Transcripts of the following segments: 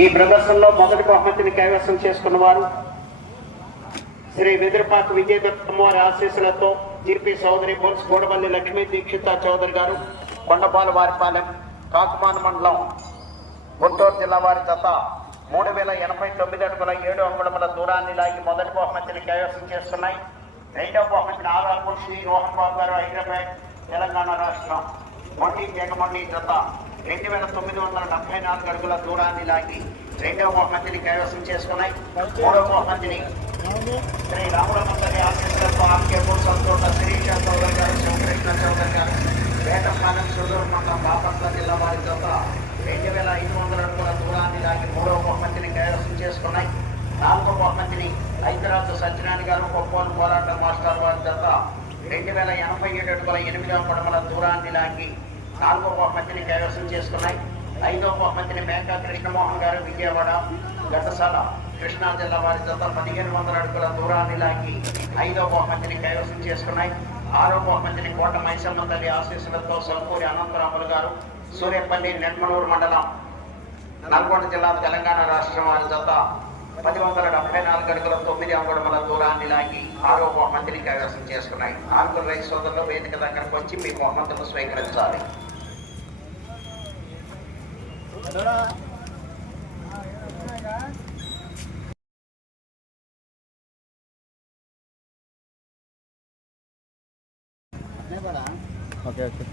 ఈ ప్రదర్శనలో మొదటి బహుమతిని కైవసం చేసుకున్న వారు శ్రీ వెదురుపాక విజయదత్తమ్మ వారి ఆశీస్సులతో జీపీ సోదరి బోల్స్ గూడవల్లి లక్ష్మీ దీక్షిత చౌదరి గారు కొండపాలు వారిపాలెం కాకుమాన మండలం గుంటూరు జిల్లా వారి జత మూడు వేల ఎనభై తొమ్మిది అడుగుల ఏడు అంగుళముల దూరాన్ని లాగి మొదటి బహుమతిని కైవసం చేస్తున్నాయి. రెండవ బహుమతిని ఆరాల్పూర్ శ్రీ రోహన్ బాబు గారు హైదరాబాద్ తెలంగాణ రాష్ట్రం. మొండి జగమొండి జత రెండు వేల తొమ్మిది వందల డెబ్బై నాలుగు అడుగుల దూరాన్ని లాగి రెండవ బహుమతిని కైవసం చేసుకున్నాయి. మూడవ బహుమతిని శ్రీ రామరామంతరి ఆశీస్సులతో ఆర్కే సంతోష శిరీష చౌదరి గారు శివకృష్ణ చౌదరి గారు వేటపాలెం సుదూరు మండలం బాపట్ల జిల్లా వారి జత రెండు వేల ఐదు వందల అడుగుల దూరాన్ని లాగి మూడవ బహుమతిని కైవసం చేసుకున్నాయి. నాలుగవ బహుమతిని హైదరాబాద్ సత్యనారాయణ గారు కొప్పోలు పోరాట మాస్టర్ వారి జత రెండు వేల ఎనభై ఏడు అడుగుల ఎనిమిదవ పడమల దూరాన్ని లాగి నాలుగో బహుమతిని కైవసం చేసుకున్నాయి. ఐదో బహుమతిని మేకా కృష్ణమోహన్ గారు విజయవాడ ఘటసాల కృష్ణా జిల్లా వారి జత పదిహేను వందల అడుగుల దూరాన్ని లాగి ఐదో బహుమతిని కైవసం చేసుకున్నాయి. ఆరో బహుమతిని కోట మైసమ్మ తల్లి ఆశీస్సులతో సల్పూరి అనంతరాములు గారు సూర్యపల్లి నెట్మనూరు మండలం నల్గొండ జిల్లా తెలంగాణ రాష్ట్రం వారి జత పది వందల డెబ్బై నాలుగు అడుగుల తొమ్మిది అంగుళముల దూరాన్ని లాగి ఆరో బహుమతిని కైవసం చేసుకున్నాయి. ఆంధ్ర రైతు సోదరులు వేదిక దగ్గరకు వచ్చి మీ బహుమతులు స్వీకరించాలి. Okay okay.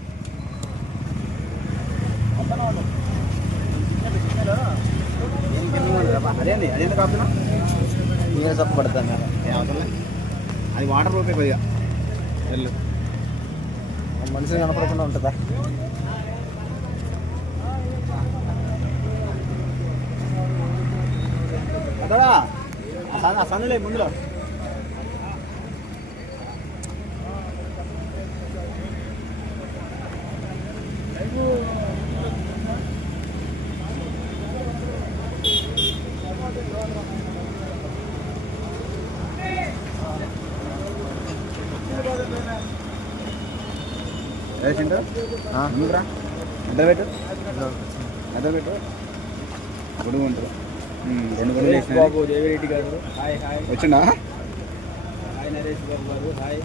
అదేంది అదేంది కాపుతున్నా నీరు సప్పు పడతాను అది వాటర్ ప్రూఫే కొద్దిగా వెళ్ళు మనిషిని కనపడకుండా ఉంటుందా అదడా ఆ సన్నలే ముందులో. వేసిండు ముందురా ఎంత పెట్టు. ఎంత పెట్టు. గొడుగు ఉంటుంది. వేసినాయి. బాబు దేవిరెడ్డి గారు. Hi hi. వచ్చిందా హాయ్ నరేష్ బాబు గారు. హాయ్.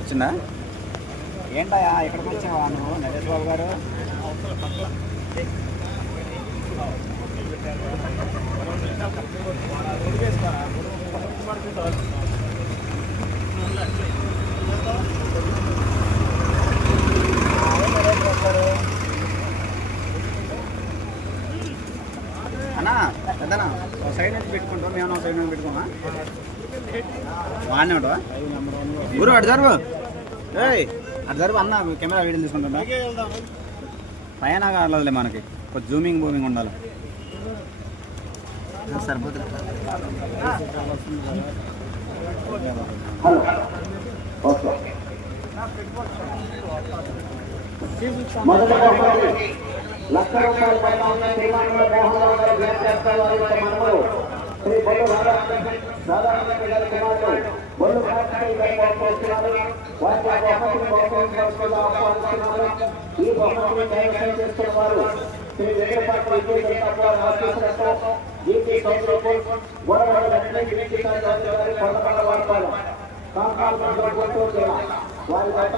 వచ్చిందా ఏంటయా ఎక్కడికి వచ్చావా నువ్వు నరేష్ బాబు గారు? అన్నా పెద్దనా ఒక సైడ్ నుంచి పెట్టుకుంటాం మేము ఒక సైడ్ నుంచి పెట్టుకున్నా బాగానే ఉంటావా? ఊరు అటు ఏయ్ అటు జరువు అన్న కెమెరా వీడియో తీసుకుంటా పైన కావాలలే మనకి. కొంచెం జూమింగ్ బూమింగ్ ఉండాలి. సరిపోతుంది. మొదటి లక్ష రూపాయల పైన ఉన్న శ్రీమానుల మోహన్ రావు గారు బ్లడ్ చేస్తారు వారి యొక్క మనవడు శ్రీ బొల్లు రాధాకృష్ణ రాధాకృష్ణ గారి కుమారుడు బొల్లు కార్తికేయ గారు బహుకరిస్తున్నారు వారి యొక్క బహుమతిని బహుకరించవలసిందిగా ఆహ్వానిస్తున్నారు ఈ బహుమతిని కైవసం చేస్తున్న వారు శ్రీ వెంకటపాటి విజయ జనతా వారి ఆశీస్సులతో జీపీ చౌదరి గోడవాడ లక్ష్మీ దీక్షిత చౌదరి గారి కొండపల్ల వారిపాలెం కాంకాల్ మండలం గుంటూరు జిల్లా వారి గత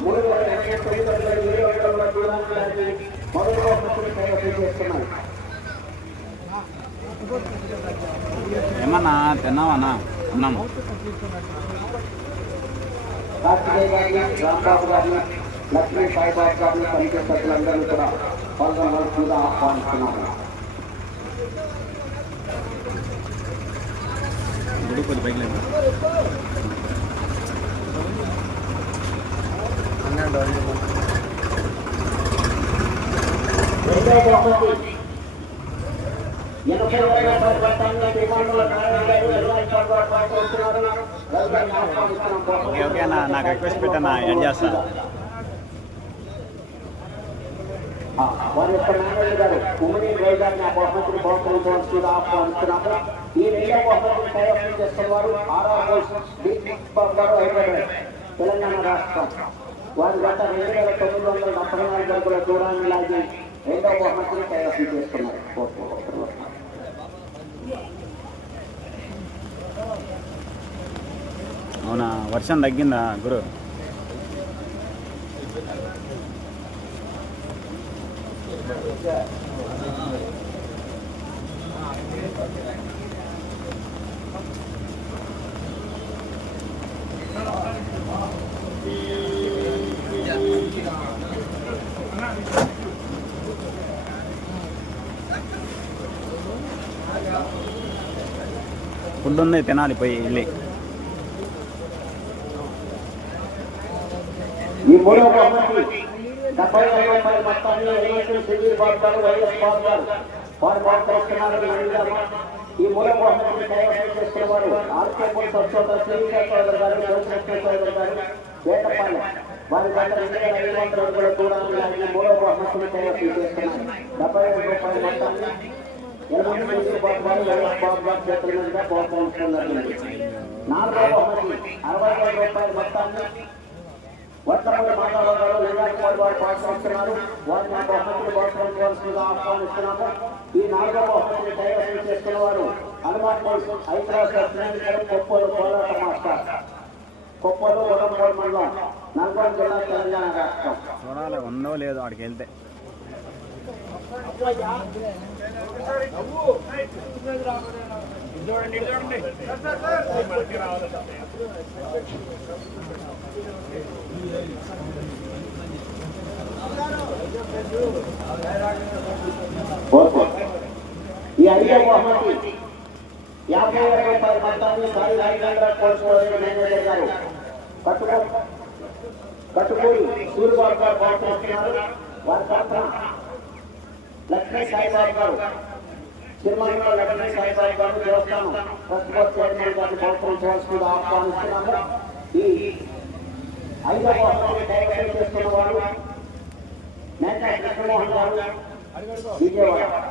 మూడు వేల ఎనభై తొమ్మిది వందల ఇరవై ఒకటి దూరాన్ని దాటి మొదటి బహుమతిని కైవసం చేస్తున్నాయి ఏమన్నా తిన్నావన్నా అన్నాము కార్తికేయ గారిని రాంబాబు గారిని లక్ష్మీ సాయిబాబు గారిని కమిటీ సభ్యులందరినీ కూడా పాల్గొనవలసిందిగా ఆహ్వానిస్తున్నాము గుడి కొద్ది ఎనభై వేల పర్వతాన్ని విమానంలో నారాయణ గారు ఓకే ఓకే అన్న నాకు రిక్వెస్ట్ పెట్టన్నా యాడ్ చేస్తాను ఉమ్మడి ఆ బహుమతిని ఈ బహుమతిని చేస్తున్న వారు ఆర్ఆర్ తెలంగాణ రాష్ట్రం వారి గత రెండు వేల తొమ్మిది వందల డెబ్బై నాలుగు అడుగుల దూరాన్ని లాగి రెండవ బహుమతిని కైవసం చేస్తున్నారు. అవునా? వర్షం తగ్గిందా గురు? Yeah. ఫుడ్ ఉంది తినాలి పోయి వెళ్ళి. ఈ మూడవ బహుమతి డెబ్బై ఐదు రూపాయల మొత్తాన్ని సుధీర్ వైఎస్ వారు ఈ మూడవ బహుమతిని కైవసం వారు ఆర్కే పోలీస్ అక్షోత గారు గారు వేటపాలెం. వారి దగ్గర రెండు వేల ఐదు వందల మూడవ బహుమతిని కైవసం డెబ్బై ఐదు రూపాయల మొత్తాన్ని ఎలివేషన్ సుధీర్ బాబు గారు వైఎస్ బాబు గారు చేతుల మీదుగా బహుకరించడం నాలుగవ బహుమతి అరవై ఐదు రూపాయల మొత్తాన్ని వర్తమాన మాట్లాడారు లింగాకుమార్ వారు పాల్గొంటున్నారు వారిని ఆ బహుమతిని ప్రోత్సహించవలసిందిగా ఆహ్వానిస్తున్నాము ఈ నాలుగో బహుమతిని కైవసం చేసుకున్న వారు హనుమాన్ బోల్స్ హైదరాబాద్ కొప్పలు పోరాట మాస్టర్. కొప్పలు ఉడంపూర్ మండలం నల్గొండ జిల్లా తెలంగాణ రాష్ట్రం చూడాలి లేదో ఆడికి వెళ్తే. ఓకే ఈ ఐదో బహుమతి యాభై వేల రూపాయల మొత్తాన్ని సాయి రాజేంద్ర కోల్పోయిన మేనేజర్ గారు కట్టుకో కట్టుకోయి సూర్యబాబు గారు బాగుపడుతున్నారు వారి తరఫున లక్ష్మీ సాయిబాబు గారు సినిమాలో లక్ష్మీ సాయిబాబు గారు దేవస్థానం ట్రస్ట్ బోర్డు చైర్మన్ గారిని ప్రోత్సహించవలసిందిగా ఆహ్వానిస్తున్నాము. ఈ ఐదో బహుమతిని డైరెక్షన్ చేస్తున్న వారు మేకా కృష్ణమోహన్ గారు విజయవాడ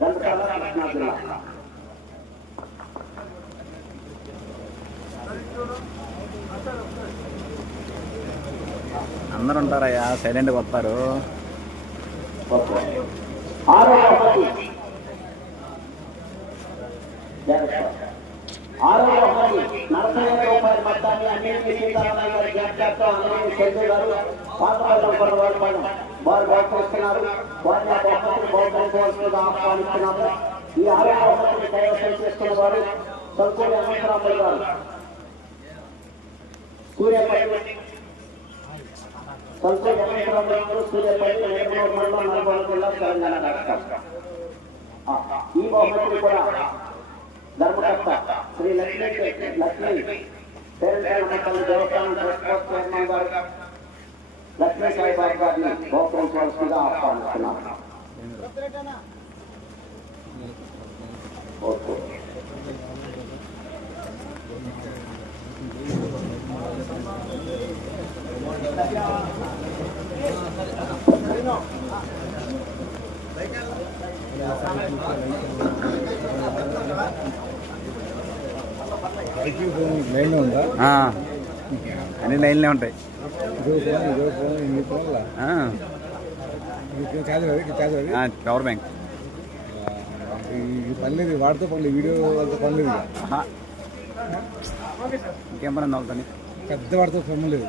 దండకాల కృష్ణా జిల్లా అందరు ఉంటారయ్యా సైలెంట్గా వస్తారు. ఓకే. ఆరో బహుమతి జాగ్రత్త. ఆరో బహుమతి నలభై వేల రూపాయల మొత్తాన్ని అన్నింటినీ సీతారామయ్య గారి జ్ఞాపకార్థం అందరినీ చంద్రు గారు పాతపల్లం కొనవాడు పైన వారు బహుకరిస్తున్నారు. వారిని ఆ బహుమతిని బహుకరించవలసిందిగా ఆహ్వానిస్తున్నాము. ఈ ఆరో బహుమతిని కైవసం చేసుకున్న వారు సంకూరి అనంతరామయ్య గారు సూర్యపల్లి సంకూరి అనంతరామయ్య గారు సూర్యపల్లి నేర్మూరు మండలం నల్గొండ జిల్లా తెలంగాణ రాష్ట్రం ఆ, ఈ బహుమతిని కూడా ధర్మకర్త శ్రీ లక్ష్మీ లక్ష్మీ పేరెంట్ల తల్లి దేవస్థానం ట్రస్ట్ బోర్డు చైర్మన్ గారు లక్ష్మీ సాయిబాబు గారిని బహుకరించవలసిందిగా ఆహ్వానిస్తున్నాను ఓకే లైన్ ఉందా ఆ, అన్ని లైన్లే ఉంటాయి ఇదో ఫోన్ ఇదో ఫోన్ ఇన్ని ఫోన్ల ఆ, చార్జర్ అది చార్జర్ అది ఆ, పవర్ బ్యాంక్. పర్లేదు వాడితో పర్లేదు వీడియో వాళ్ళతో పర్లేదు ఇక. ఆహా. ఇంకేం పని అవుతుంది పెద్ద వాడితో ఫోన్ లేదు.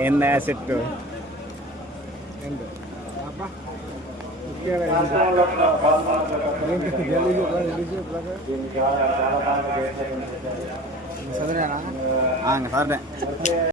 ఏంది యాసెట్ సరే